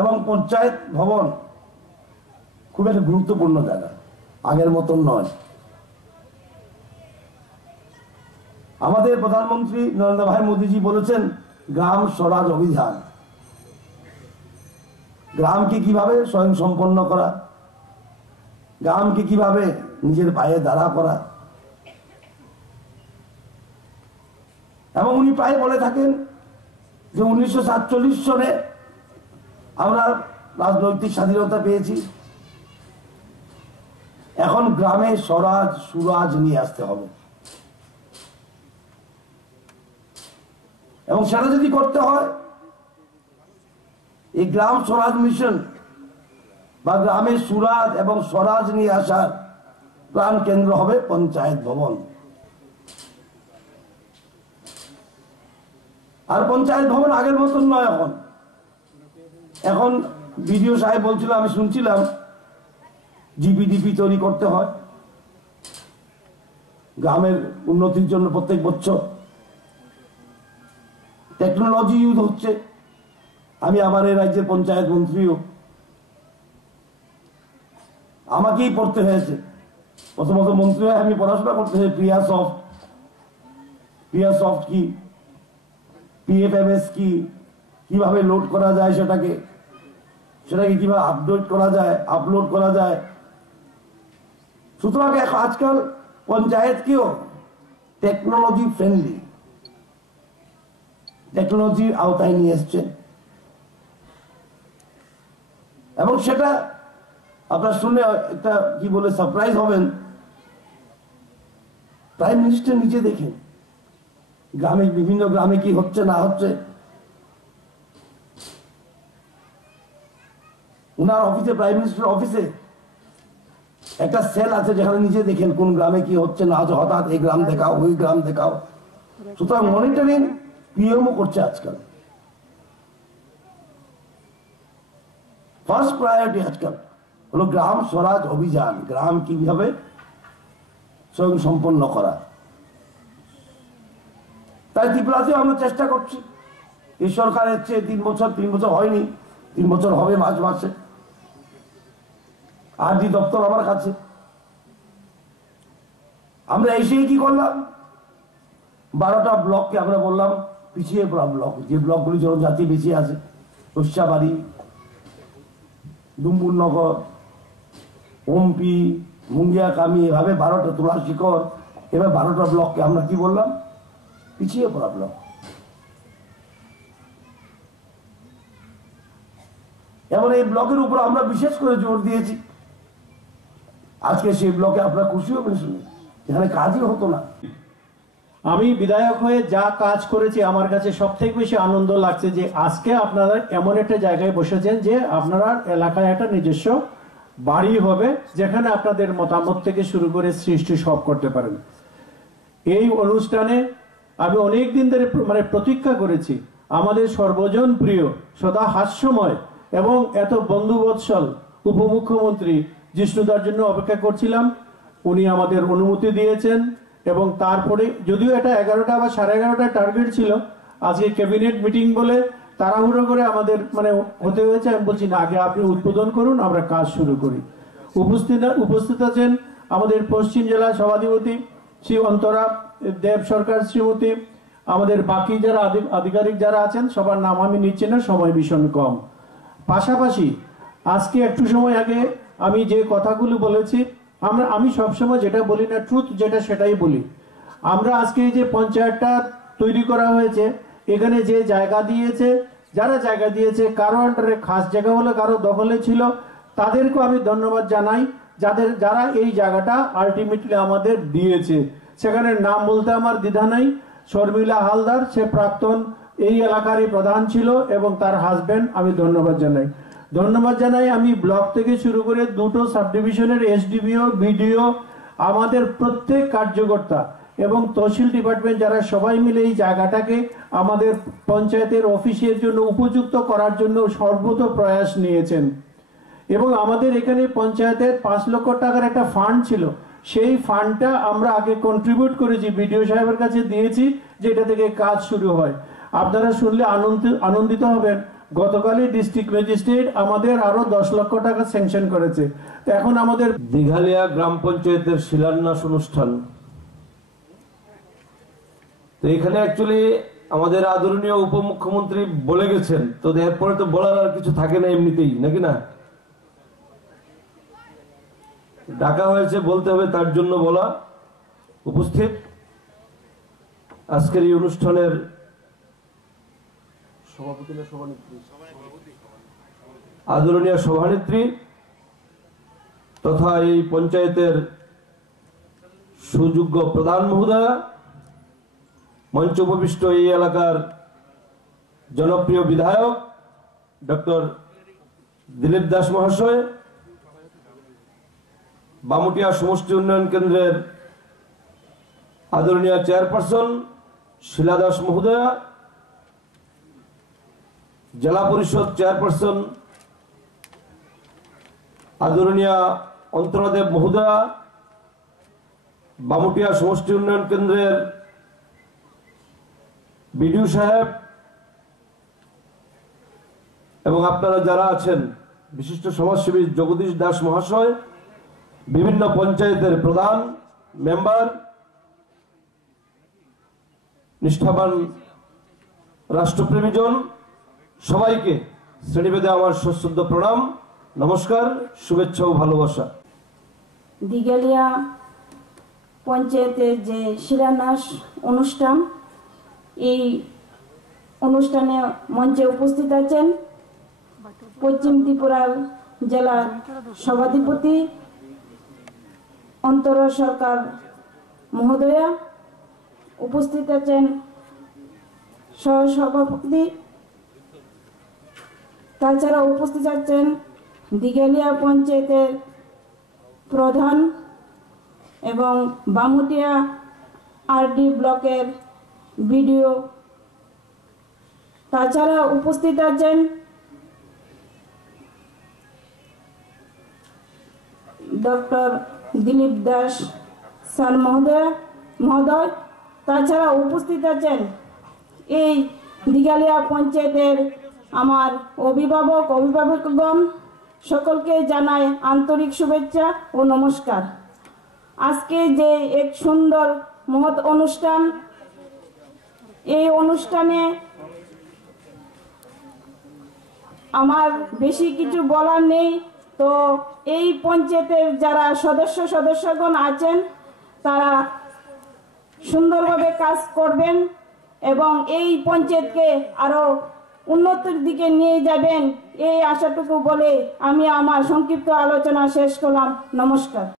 এবং পঞ্চায়েত ভবন খুব একটা গুরুত্বপূর্ণ জায়গা, আগের মতন নয়। আমাদের প্রধানমন্ত্রী নরেন্দ্র ভাই মোদীজি বলেছেন গ্রাম স্বরাজ অভিযান, গ্রামকে কিভাবে স্বয়ং সম্পন্ন করা, গ্রামকে কিভাবে নিজের পায়ে দাঁড়া করা। এবং উনি প্রায় বলে থাকেন যে 1947 সনে আমরা রাজনৈতিক স্বাধীনতা পেয়েছি, এখন গ্রামে স্বরাজ সুরাজ নিয়ে আসতে হবে। এবং সেটা যদি করতে হয় এই গ্রাম স্বরাজ মিশন বা গ্রামে সুরাজ এবং স্বরাজ নিয়ে আসার প্রাণ কেন্দ্র হবে পঞ্চায়েত ভবন। আর পঞ্চায়েত ভবন আগের মতন নয়, এখন বিডিও সাহেব বলছিল, আমি শুনছিলাম জিপিডিপি তৈরি করতে হয় গ্রামের উন্নতির জন্য। প্রত্যেক বছর টেকনোলজি ইউজ হচ্ছে। আমি আমার এই রাজ্যের পঞ্চায়েত মন্ত্রীও, আমাকেই পড়তে হয়েছে প্রথমত মন্ত্রী হয়ে আমি পড়াশোনা করতে হয়েছে প্রিয়া সফট কি, পিএফএমএস কি, কিভাবে লোড করা যায় সেটাকে কিভাবে আপলোড করা যায়। সুতরাং আজকাল পঞ্চায়েতকেও টেকনোলজি ফ্রেন্ডলি, টেকনোলজির আওতায় নিয়ে এসছেন। এবং সেটা আপনার শুনে একটা কি বলে সারপ্রাইজ হবেন, প্রাইম মিনিস্টার নিজে দেখেন গ্রামে, বিভিন্ন গ্রামে কি হচ্ছে না হচ্ছে। উনার অফিসে, প্রাইম মিনিস্টার অফিসে একটা সেল আছে যেখানে নিজে দেখেন কোন গ্রামে কি হচ্ছে না হচ্ছে, হঠাৎ এই গ্রাম দেখাও ওই গ্রাম দেখাও। সুতরাং মনিটরিং পিএমও করছে আজকাল। ফার্স্ট প্রায়োরিটি আজকাল হলো গ্রাম স্বরাজ অভিযান, গ্রাম কিভাবে স্বয়ং সম্পন্ন করা। তাই ত্রিপুরাতেও আমরা চেষ্টা করছি। এই সরকারের চেয়ে 3 বছর হয়নি, 3 বছর হবে মার্চ মাসে। আরডি দপ্তর আমার কাছে, আমরা এসেই কি করলাম, 12টা ব্লককে আমরা বললাম পিছিয়ে পড়া ব্লক, যে ব্লকগুলি জনজাতি বেশি আছে, রস্যাবাড়ি, ডুম্বুরনগর, ওমপি, মুঙ্গিয়াকামি, এভাবে 12টা, তুলাশিকর, এবার 12টা ব্লককে আমরা কি বললাম, পিছিয়ে পড়া ব্লক। এবং এই ব্লকের উপর আমরা বিশেষ করে জোর দিয়েছি। আজকে সেই ব্লকে আপনারা খুশি হবেন শুনে, এখানে কাজই হতো না। আমি বিধায়ক হয়ে যা কাজ করেছি, আমার কাছে সব থেকে বেশি আনন্দ লাগছে যে আজকে আপনারা এমন একটা জায়গায় বসেছেন যে আপনারা এলাকায় একটা নিজস্ব বাড়ি হবে, যেখানে আপনাদের মতামত থেকে শুরু করে সৃষ্টি সব করতে পারেন। এই অনুষ্ঠানে আমি অনেক দিন ধরে প্রতীক্ষা করেছি। আমাদের সর্বজন প্রিয়, সদা হাস্যময় এবং এত বন্ধুবৎসল উপমুখ্যমন্ত্রী জিষ্ণুদার জন্য অপেক্ষা করছিলাম। উনি আমাদের অনুমতি দিয়েছেন এবং তারপরে যদিও এটা 11টা বা 11:30 টার্গেট ছিল, আজকে ক্যাবিনেট মিটিং বলে তাড়াহুড়ো করে আমাদের হতে হয়েছে। আমি বলছি না, আগে আপনি উদ্বোধন করুন, আমরা কাজ শুরু করি। উপস্থিত আছেন আমাদের পশ্চিম জেলা সভাধিপতি শ্রী অন্তরা দেব সরকার শ্রীমতী, আমাদের বাকি যারা আধিকারিক যারা আছেন সবার নাম আমি নিচ্ছি না, সময় ভীষণ কম। পাশাপাশি আজকে একটু সময় আগে আমি যে কথাগুলো বলেছি, আমি সবসময় যেটা বলি না, ট্রুথ যেটা সেটাই বলি। আমরা আজকে এই যে পঞ্চায়েতটা তৈরি করা হয়েছে, এখানে যে জায়গা দিয়েছে, যারা জায়গা দিয়েছে, কারো আন্ডারে খাস জায়গা হলে কারো দখলে ছিল, তাদেরকেও আমি ধন্যবাদ জানাই। যারা এই জায়গাটা আলটিমেটলি আমাদের দিয়েছে, সেখানে নাম বলতে আমার দ্বিধা নাই। শর্মিলা হালদার, সে প্রাক্তন এই এলাকারই প্রধান ছিল এবং তার হাজবেন্ড, আমি ধন্যবাদ জানাই। আমি ব্লক থেকে শুরু করে 2টো সাব ডিভিশনের এসডিপিও, বিডিও, আমাদের প্রত্যেক কার্যকর্তা এবং তহসিল ডিপার্টমেন্ট, যারা সবাই মিলে এই জায়গাটাকে আমাদের পঞ্চায়েতের অফিসের জন্য উপযুক্ত করার জন্য সর্বত প্রয়াস নিয়েছেন। এবং আমাদের এখানে পঞ্চায়েতের 5 লক্ষ টাকার একটা ফান্ড ছিল, সেই ফান্ডটা আমরা আগে কন্ট্রিবিউট করেছি, বিডিও সাহেবের কাছে দিয়েছি যে এটা থেকে কাজ শুরু হয়। আপনারা শুনলে আনন্দিত হবেন। গতকালই ডিস্ট্রিক্ট ম্যাজিস্ট্রেট আমাদের আরো 10 লক্ষ টাকা স্যাংশন করেছে। তো এখন আমাদের দিঘালিয়া গ্রাম পঞ্চায়েতের শিলান্যাস অনুষ্ঠান, তো এখানে অ্যাকচুয়ালি আমাদের আদরণীয় উপমুখ্যমন্ত্রী বলে গেছেন, তো এরপরে তো বলার আর কিছু থাকে না এমনিতেই, নাকি না? ডাকা হয়েছে বলতে হবে, তার জন্য বলা। উপস্থিত আজকের এই অনুষ্ঠানের সভাপতি না সভানেত্রী, আদরণীয় সভানেত্রী তথা এই পঞ্চায়েতের সুযোগ্য প্রধান মহোদয়া, মঞ্চ উপবিষ্ট এই এলাকার জনপ্রিয় বিধায়ক ডক্টর দিলীপ দাস মহাশয়, বামুটিয়া সমষ্টি উন্নয়ন কেন্দ্রের আদরণীয় চেয়ারপারসন শিলা দাস মহোদয়া, জেলা পরিষদ চেয়ারপারসন আদরণীয় অন্তরাদেব মহোদয়া, বামুটিয়া সমষ্টি উন্নয়ন কেন্দ্রের বিডিও সাহেব এবং আপনারা যারা আছেন, বিশিষ্ট সমাজসেবী জগদীশ দাস মহাশয়, বিভিন্ন পঞ্চায়েতের প্রধান মেম্বার, নিষ্ঠাবান রাষ্ট্রপ্রেমীজন, সবাইকে শ্রেণীভেদে আমার সশ্রদ্ধ প্রণাম, নমস্কার, শুভেচ্ছা ও ভালোবাসা। দিঘালিয়া পঞ্চায়েতের যে শিলান্যাস অনুষ্ঠান, এই অনুষ্ঠানে মঞ্চে উপস্থিত আছেন পশ্চিম ত্রিপুরার জেলার সভাধিপতি অন্তর সরকার মহোদয়া, উপস্থিত আছেন সহসভাপতি, তাছাড়া উপস্থিত আছেন দিঘালিয়া পঞ্চায়েতের প্রধান এবং বামুটিয়া আরডি ব্লকের বিডিও, তাছাড়া উপস্থিত আছেন ডক্টর দিলীপ দাস স্যার মহোদয়, তাছাড়া উপস্থিত আছেন এই দিঘালিয়া পঞ্চায়েতের আমার অভিভাবকগণ, সকলকে জানাই আন্তরিক শুভেচ্ছা ও নমস্কার। আজকে যে এক সুন্দর মহৎ অনুষ্ঠান, এই অনুষ্ঠানে আমার বেশি কিছু বলার নেই। তো এই পঞ্চায়েতের যারা সদস্যগণ আছেন তারা সুন্দরভাবে কাজ করবেন এবং এই পঞ্চায়েতকে আরো উন্নতির দিকে নিয়ে যাবেন, এই আশাটুকু বলে আমি আমার সংক্ষিপ্ত আলোচনা শেষ করলাম। নমস্কার।